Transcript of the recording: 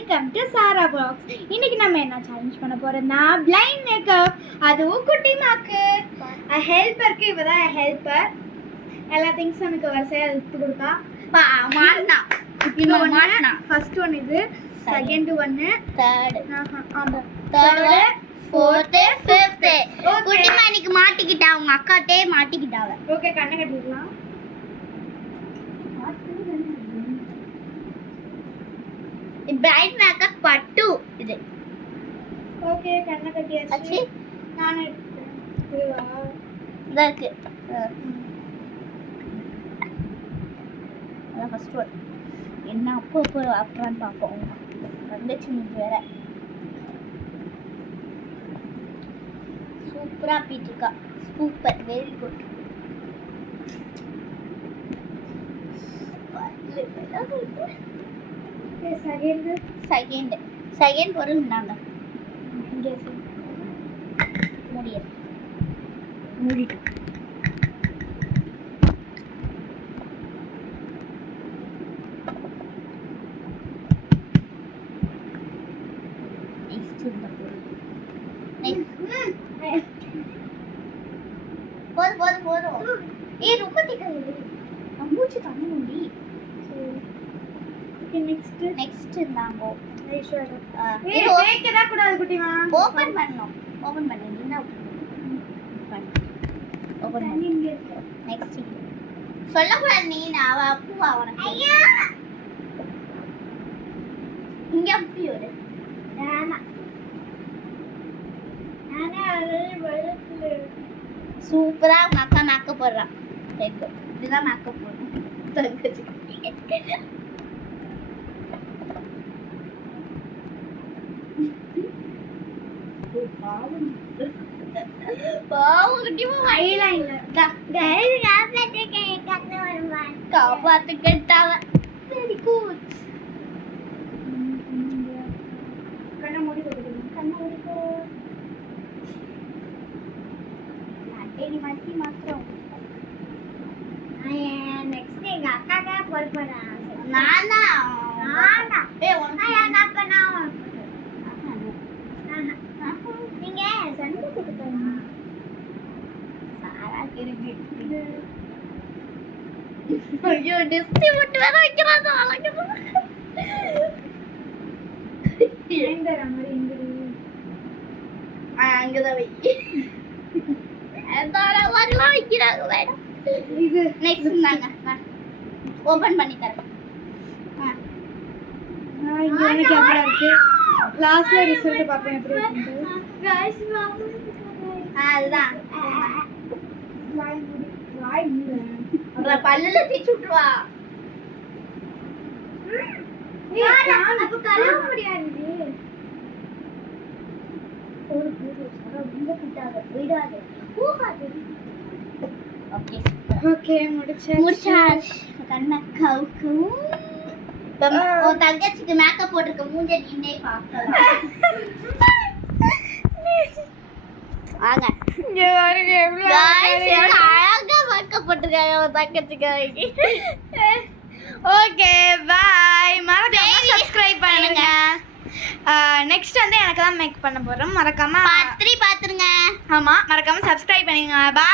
Welcome to Sarah box. இன்னைக்கு நம்ம என்ன சேலஞ்ச் பண்ண போறோம்னா பிளைண்ட் மேக்கப். அதுவும் குட்டிமாக்கு ஹெல்ப்பருக்கு. இவதான் ஹெல்ப்பர். எல்லா திங்ஸ் நமக்கு வரிசையா எடுத்து கொடுத்தா மாட்டினா. ஃபர்ஸ்ட் ஒன் இது, செகண்ட் ஒன்னு, தேர்ட், ஆமா தேர்ட், ஃபோர்த், ஃபிஃப்த். குட்டிமா இன்னைக்கு மாட்டிக்கிட்டா, அவங்க அக்காட்டே மாட்டிக்கிட்டாவ. ஓகே, கண்ணை கட்டிடலாம். பிரைட் மேக்கப் பார்ட் 2 இது. ஓகே, கண்ணை கட்டியாச்சு. நான் எடுத்துறேன். இதுவா இதா இருக்கு. அதான் ஃபர்ஸ்ட் ஒன். என்ன அப்போ அப்புறம் பார்ப்போம். வந்துச்சு நீ வேற. சூப்பரா பீட்டிருக்கா. Super, very good. செகண்ட் பொருள் நாங்க இங்கே மூடிட்டு போதும். ஏய், ரொம்ப திக்காது. மூச்சு தண்ணி மூடி. நெக்ஸ்ட் நாங்க கேக்கதா கூடாது குட்டிமா. ஓபன் பண்ணனும். ஓபன் பண்ணு. என்ன ஓபன் பண்ணு. நெக்ஸ்ட் சொல்லக்கூடாது நீ. நான் அப்புவா உனக்கு. ஐயா, இங்க அப்பியோட சூப்பரா உங்க அக்கா மேக்கப் போடுறான். இதுதான் மேக்கப் போடுறேன். காப்பாத்துக்கிட்டாவ. Very good. கண்ணை மூடி கண்ணாடிக்கோ. அட்டேனி மாத்தி மாத்திரம். நெக்ஸ்ட் எங்க அக்காக்கா போல் போறா. நானா ஏய் உனக்கு நீங்க சண்டை போட்டுக்கோங்க. சாரா கிறுக்கு. ஐயோ, டிஸ்ட்ரிபியூட் வேற வைக்கிறான். அங்கதான் வை. வரலாம் வைக்கிறாங்க மேடம். இது நெக்ஸ்ட் நாங்க ஓபன் பண்ணி தரேன். இங்க எனக்கு அப்படியே இருக்கு. லாஸ்ட்ல ரிசல்ட் பாப்பேன் எப்படி இருக்கு. गाइस அதுதான் வாய் மூடு. அப்புற பல்லுல தேய்ச்சு விட்டுவா. அப்ப கழுவ முடியாது. ஒரு ரொம்ப கிட்டாத விடாத போகாத. ஓகே ஓகே, முடிச்சாச்சு. கண்ண கவுக்கு. ஓ தங்கச்சிக்கு மேக்கப் போட்டுருக்க மூஞ்ச நீனே பார்க்கலாம். வாங்க இங்க பாருங்க எவ்வளவு அழகா மேக்கப் போட்டுருக்காங்க உன் தங்கச்சிக்கு. Okay, bye. மறக்காம சப்ஸ்கிரைப் பண்ணுங்க. நெக்ஸ்ட் வந்து எனக்கு தான் மேக் பண்ண போறோம். மறக்காம பாத்துருங்க. ஆமா, மறக்காம சப்ஸ்கிரைப் பண்ணுங்க. பை.